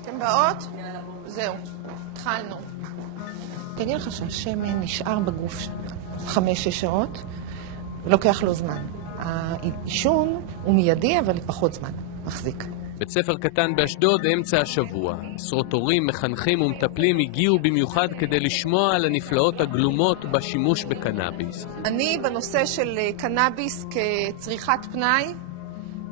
אתם באות? זהו, התחלנו. תגיד לך שהשמן נשאר בגוף 5-6 שעות, ולוקח לו זמן. העישון הוא מיידי, אבל פחות זמן מחזיק. בית ספר קטן באשדוד, אמצע השבוע. עשרות הורים, מחנכים ומטפלים הגיעו במיוחד כדי לשמוע על הנפלאות הגלומות בשימוש בקנאביס. אני בנושא של קנאביס כצריכת פנאי,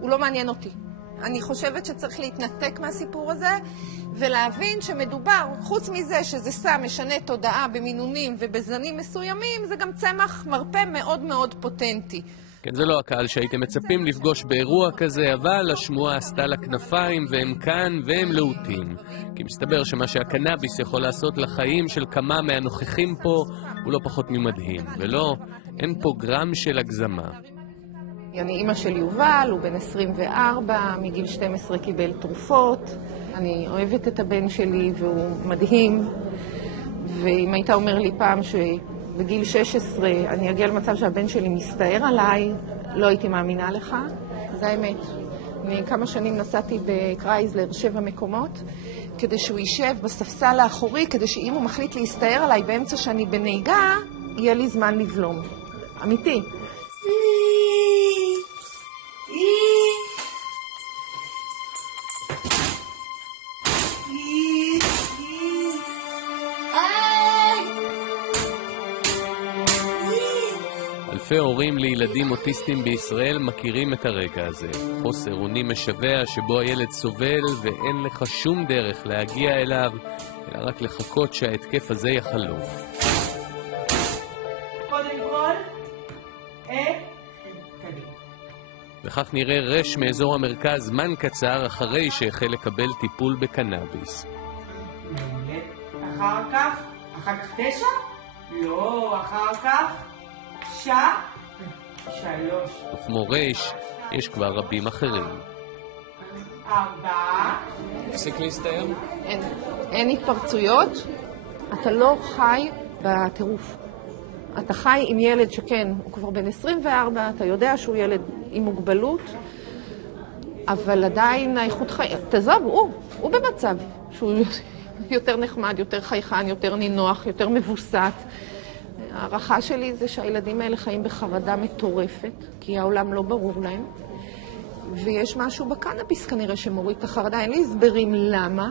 הוא לא מעניין אותי. אני חושבת שצריך להתנתק מהסיפור הזה ולהבין שמדובר, חוץ מזה שזה סם משנה תודעה במינונים ובזנים מסוימים, זה גם צמח מרפא מאוד מאוד פוטנטי. כן, זה לא הקהל שהייתם מצפים לפגוש באירוע כזה, אבל השמועה עשתה לה כנפיים והם כאן והם להוטים. כי מסתבר שמה שהקנאביס יכול לעשות לחיים של כמה מהנוכחים פה הוא לא פחות ממדהים. ולא, אין פה גרם של הגזמה. אני אימא של יובל, הוא בן 24, מגיל 12 קיבל תרופות. אני אוהבת את הבן שלי והוא מדהים. ואם היית אומר לי פעם שבגיל 16 אני אגיע למצב שהבן שלי מסתער עליי, לא הייתי מאמינה לך. זה האמת. אני כמה שנים נסעתי בקרייזלר 7 מקומות, כדי שהוא יישב בספסל האחורי, כדי שאם הוא מחליט להסתער עליי באמצע שאני בנהיגה, יהיה לי זמן לבלום. אמיתי. אלפי הורים לילדים אוטיסטים בישראל מכירים את הרגע הזה. חוסר אונים משווע שבו הילד סובל ואין לך שום דרך להגיע אליו, אלא רק לחכות שההתקף הזה יחלוף. קודם כל, וכך נראה רש מאזור המרכז זמן קצר אחרי שהחל לקבל טיפול בקנאביס. אחר כך 9? לא, אחר כך 3. וכמו רש, יש כבר רבים אחרים. 4. הפסיק להסתער? אין התפרצויות. אתה לא חי בטירוף. אתה חי עם ילד שכן, הוא כבר בן 24, אתה יודע שהוא ילד עם מוגבלות, אבל עדיין האיכות חיים, תעזוב, הוא במצב שהוא יותר נחמד, יותר חייכן, יותר נינוח, יותר מבוסת. הערכה שלי זה שהילדים האלה חיים בחרדה מטורפת, כי העולם לא ברור להם, ויש משהו בקנאביס כנראה שמוריד את החרדה, אין לי הסברים למה.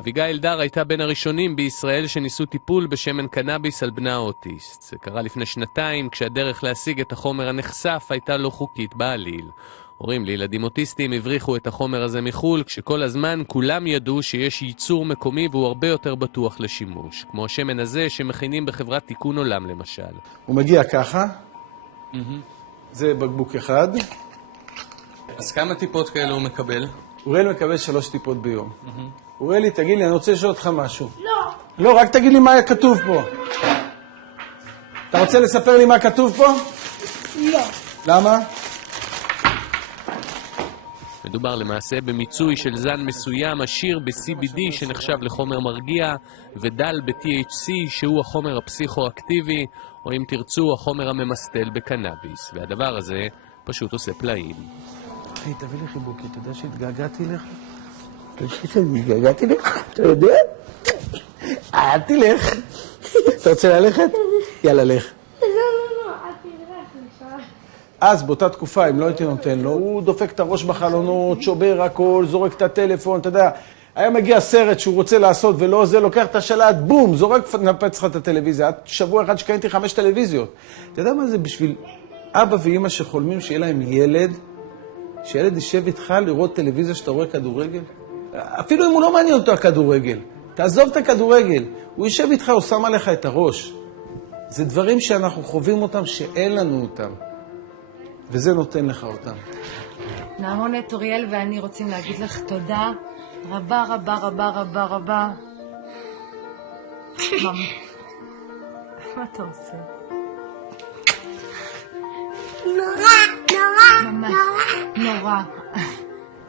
אביגיל דר הייתה בין הראשונים בישראל שניסו טיפול בשמן קנאביס על בנה האוטיסט. זה קרה לפני 2 כשהדרך להשיג את החומר הנחשף הייתה לא חוקית בעליל. הורים לילדים אוטיסטים הבריחו את החומר הזה מחול, כשכל הזמן כולם ידעו שיש ייצור מקומי והוא הרבה יותר בטוח לשימוש. כמו השמן הזה שמכינים בחברת תיקון עולם למשל. הוא מגיע ככה, זה בקבוק אחד. אז כמה טיפות כאלה הוא מקבל? אוריאל מקבל 3 טיפות ביום. אוריאלי, תגיד לי, אני רוצה לשאול אותך משהו. לא, רק תגיד לי מה היה כתוב פה. אתה רוצה לספר לי מה כתוב פה? לא. למה? מדובר למעשה במיצוי של זן מסוים עשיר ב-CBD שנחשב לחומר מרגיע ודל ב-THC שהוא החומר הפסיכואקטיבי או אם תרצו החומר הממסטל בקנאביס, והדבר הזה פשוט עושה פלאים. היי, תביא לי חיבוקי, אתה יודע שהתגעגעתי לך? התגעגעתי לך, אתה יודע? אל תלך. אתה רוצה ללכת? יאללה, לך. לא, אל תלך. אז באותה תקופה, אם לא הייתי נותן לו, הוא דופק את הראש בחלונות, שובר הכל, זורק את הטלפון, אתה יודע. היה מגיע סרט שהוא רוצה לעשות ולא זה, לוקח את השלט, בום, זורק, נפץ לך את הטלוויזיה. עד שבוע אחד שקניתי 5 טלוויזיות. אתה יודע מה זה בשביל אבא ואמא שחולמים שיהיה להם ילד, שילד יישב איתך לראות טלוויזיה שאתה רואה כדורגל? אפילו אם הוא לא מעניין אותו הכדורגל. תעזוב את הכדורגל. הוא יישב איתך, הוא שם עליך את הראש. זה דברים שאנחנו חווים אותם שאין לנו אותם. וזה נותן לך אותם. נעמונת, אוריאל ואני רוצים להגיד לך תודה רבה רבה רבה רבה רבה. מה אתה עושה? נורא.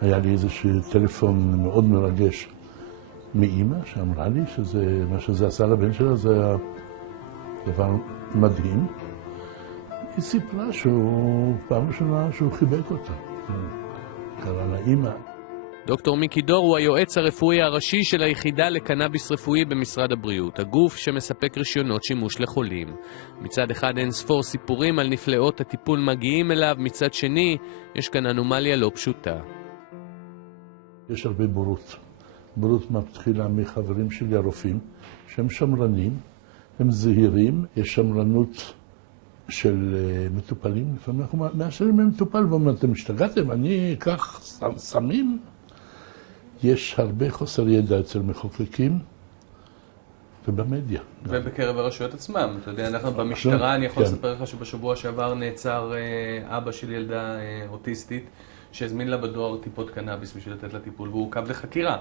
היה לי איזשהו טלפון מאוד מרגש מאמא שאמרה לי שזה, מה שזה עשה לבן שלה זה היה דבר מדהים. היא סיפרה שהוא, פעם ראשונה שהוא חיבק אותה. קרא לה אמא. דוקטור מיקי דור הוא היועץ הרפואי הראשי של היחידה לקנאביס רפואי במשרד הבריאות, הגוף שמספק רישיונות שימוש לחולים. מצד אחד אין ספור סיפורים על נפלאות הטיפול מגיעים אליו, מצד שני יש כאן אנומליה לא פשוטה. יש הרבה בורות. בורות מתחילה מחברים שלי הרופאים, שהם שמרנים, הם זהירים, יש שמרנות של מטופלים. לפעמים אנחנו מאשרים למטופל ואומרים, אתם השתגעתם, אני אקח סמים. יש הרבה חוסר ידע אצל מחוקקים ובמדיה. ובקרב הרשויות עצמם. אתה יודע, אנחנו במשטרה, אני יכול לספר לך שבשבוע שעבר נעצר אבא של ילדה אוטיסטית, שהזמין לה בדואר טיפות קנאביס בשביל לתת לה טיפול, והוא עוכב לחקירה.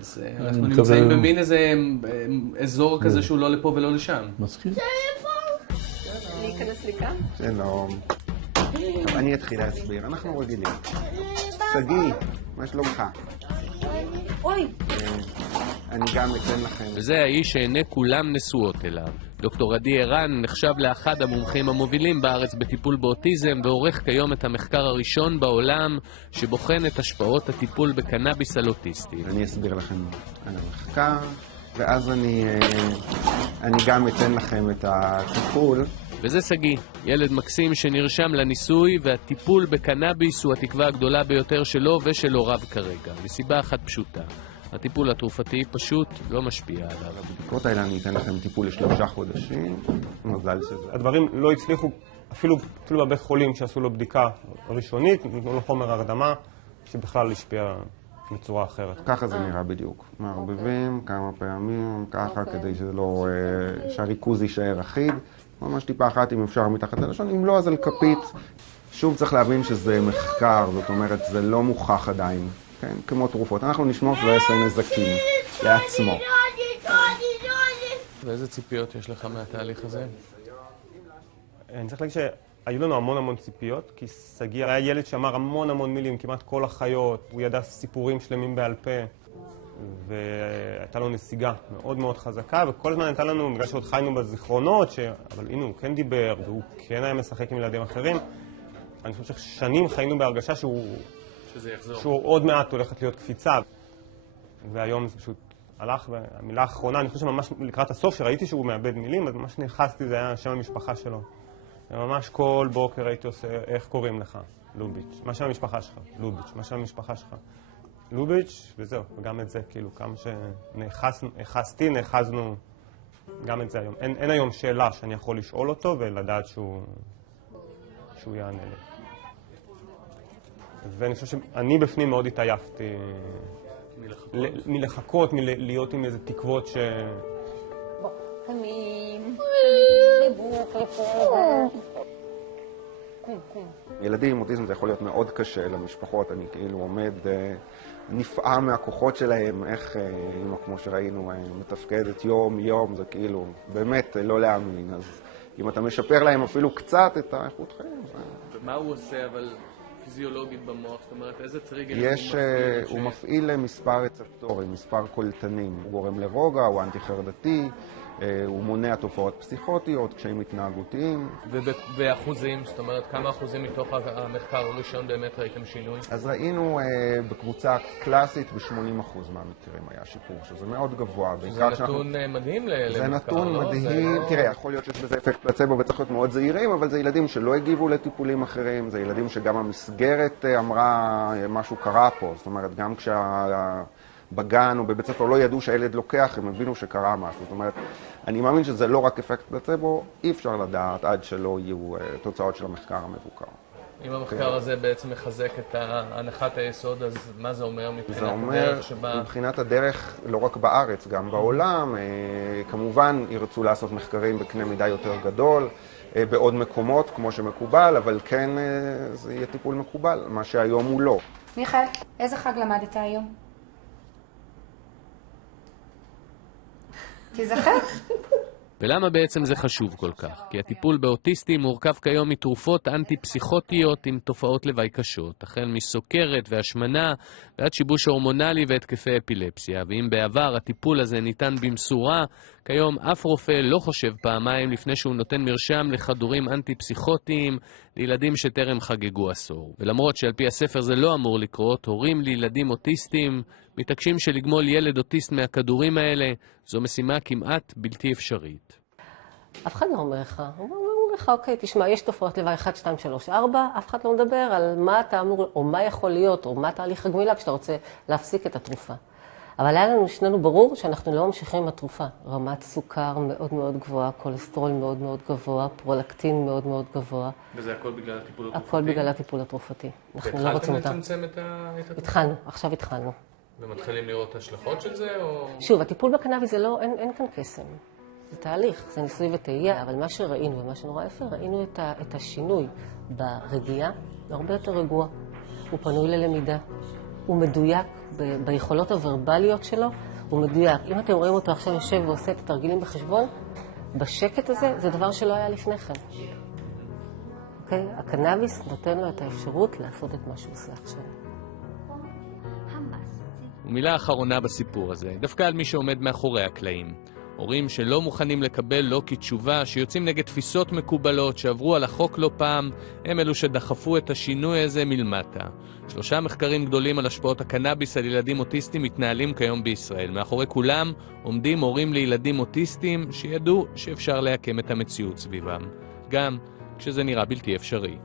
אז אנחנו נמצאים במין איזה אזור כזה שהוא לא לפה ולא לשם. מסכים? להיכנס לכאן? שלום. אני אתחיל להסביר, אנחנו רגילים. שגיא, מה שלומך? אוי! אני גם אתן לכם. וזה האיש שעיני כולם נשואות אליו. דוקטור עדי ערן נחשב לאחד המומחים המובילים בארץ בטיפול באוטיזם, ועורך כיום את המחקר הראשון בעולם שבוחן את השפעות הטיפול בקנאביס על אוטיסטים. אני אסביר לכם על המחקר, ואז אני גם אתן לכם את הטיפול. וזה שגיא, ילד מקסים שנרשם לניסוי, והטיפול בקנאביס הוא התקווה הגדולה ביותר שלו ושל הוריו כרגע, מסיבה אחת פשוטה. הטיפול התרופתי פשוט לא משפיע עליו. בבדיקות האלה אני אתן לכם טיפול ל3 חודשים, מזל שזה. הדברים לא הצליחו, אפילו בבית חולים שעשו לו בדיקה ראשונית, נתנו לו חומר הרדמה, שבכלל השפיע בצורה אחרת. ככה זה נראה בדיוק. מערבבים כמה פעמים, ככה, כדי שהריכוז יישאר אחיד. ממש טיפה אחת אם אפשר מתחת ללשון, אם לא אז על כפית. שוב צריך להבין שזה מחקר, זאת אומרת זה לא מוכח עדיין, כן? כמו תרופות. אנחנו נשמור שלא יעשה נזקים לעצמו. ואיזה ציפיות יש לך מהתהליך הזה? אני צריך להגיד שהיו לנו המון ציפיות, כי שגיא היה ילד שאמר המון מילים, כמעט כל החיות, הוא ידע סיפורים שלמים בעל פה. והייתה לו נסיגה מאוד חזקה, וכל הזמן הייתה לנו, בגלל שעוד חיינו בזיכרונות, אבל הנה הוא כן דיבר, והוא כן היה משחק עם ילדים אחרים. אני חושב ששנים חיינו בהרגשה שהוא עוד מעט הולכת להיות קפיצה. והיום זה פשוט הלך, והמילה האחרונה, אני חושב שממש לקראת הסוף, שראיתי שהוא מאבד מילים, אז ממש נכנסתי, זה היה שם המשפחה שלו. וממש כל בוקר הייתי עושה, איך קוראים לך? לוביץ'. מה שם המשפחה שלך? לוביץ'. מה שם המשפחה שלך? לוביץ', וזהו, וגם את זה, כאילו, כמה נאחזנו גם את זה היום. אין היום שאלה שאני יכול לשאול אותו ולדעת שהוא יענה לי. ואני חושב שאני בפנים מאוד התעייפתי מלחכות, מלהיות עם איזה תקוות בוא, קמים, ילדים עם אוטיזם זה יכול להיות מאוד קשה למשפחות, אני כאילו עומד נפעם מהכוחות שלהם, איך אמא כמו שראינו מתפקדת יום, זה כאילו באמת לא להאמין, אז אם אתה משפר להם אפילו קצת את האיכות חיים. ומה הוא עושה אבל פיזיולוגית במוח? זאת אומרת, איזה טריגר הוא מפעיל מספר רצפטורים, מספר קולטנים, הוא גורם לרוגע, הוא אנטי חרדתי, הוא מונע תופעות פסיכוטיות, קשיים התנהגותיים. ובאחוזים, זאת אומרת, כמה אחוזים מתוך המחקר הראשון באמת ראיתם שינוי? אז ראינו בקבוצה קלאסית ב-80% מהמקרים היה שיפור, שזה מאוד גבוה. זה נתון מדהים למחקר, זה נתון מדהים, תראה, יכול להיות שיש בזה אפקט פלצבו וצריך להיות מאוד זהירים, אבל זה ילדים שלא הגיבו לטיפולים אחרים, זה ילדים שגם המסגרת אמרה משהו קרה פה, זאת אומרת, גם בגן או בבית ספר לא ידעו שהילד לוקח, הם הבינו שקרה משהו. זאת אומרת, אני מאמין שזה לא רק אפקט פלצבו, אי אפשר לדעת עד שלא יהיו תוצאות של המחקר המבוקר. אם המחקר הזה בעצם מחזק את הנחת היסוד, אז מה זה אומר מבחינת הדרך שבה... זה אומר מבחינת הדרך, לא רק בארץ, גם בעולם. כמובן, ירצו לעשות מחקרים בקנה מידה יותר גדול, בעוד מקומות, כמו שמקובל, אבל כן, זה יהיה טיפול מקובל, מה שהיום הוא לא. מיכאל, איזה חג למדת היום? תיזכר. ולמה בעצם זה חשוב כל כך? כי הטיפול באוטיסטים מורכב כיום מתרופות אנטי-פסיכוטיות עם תופעות לוואי קשות, החל מסוכרת והשמנה ועד שיבוש הורמונלי והתקפי אפילפסיה. ואם בעבר הטיפול הזה ניתן במשורה, כיום אף רופא לא חושב פעמיים לפני שהוא נותן מרשם לכדורים אנטי-פסיכוטיים לילדים שטרם חגגו עשור. ולמרות שעל פי הספר זה לא אמור לקרות, הורים לילדים אוטיסטים מתעקשים שלגמול ילד אוטיסט מהכדורים האלה זו משימה כמעט בלתי אפשרית. אף אחד לא אומר לך. הוא אומר לך, אוקיי, תשמע, יש תופעות לוואי 1, 2, 3, 4, אף אחד לא מדבר על מה אתה אמור, או מה יכול להיות, או מה תהליך הגמילה כשאתה רוצה להפסיק את התרופה. אבל היה לנו שנינו ברור שאנחנו לא ממשיכים עם התרופה. רמת סוכר מאוד מאוד גבוהה, כולסטרול מאוד מאוד גבוה, פרולקטין מאוד מאוד גבוה. וזה הכל בגלל הטיפול התרופתי? הכל בגלל הטיפול התרופתי. אנחנו לא רוצים אותם. התחלתם לצמצם את התרופה? התחלנו, עכשיו התחלנו. ומתחילים לראות את ההשלכות של זה, או...? שוב, הטיפול בקנאביס זה לא, אין כאן קסם. זה תהליך, זה ניסוי וטעייה, אבל מה שראינו ומה שנורא יפה, ראינו את השינוי ברגיעה, הרבה יותר רגוע. הוא פנוי ללמידה, הוא מדויק ביכולות הוורבליות שלו, הוא מדויק. אם אתם רואים אותו עכשיו יושב ועושה את התרגילים בחשבון, בשקט הזה זה דבר שלא היה לפני כן. אוקיי? הקנאביס נותן לו את האפשרות לעשות את מה שהוא עושה עכשיו. ומילה אחרונה בסיפור הזה, דווקא על מי שעומד מאחורי הקלעים. הורים שלא מוכנים לקבל לא כתשובה, שיוצאים נגד תפיסות מקובלות שעברו על החוק לא פעם, הם אלו שדחפו את השינוי הזה מלמטה. 3 מחקרים גדולים על השפעות הקנאביס על ילדים אוטיסטים מתנהלים כיום בישראל. מאחורי כולם עומדים הורים לילדים אוטיסטים שידעו שאפשר להקם את המציאות סביבם, גם כשזה נראה בלתי אפשרי.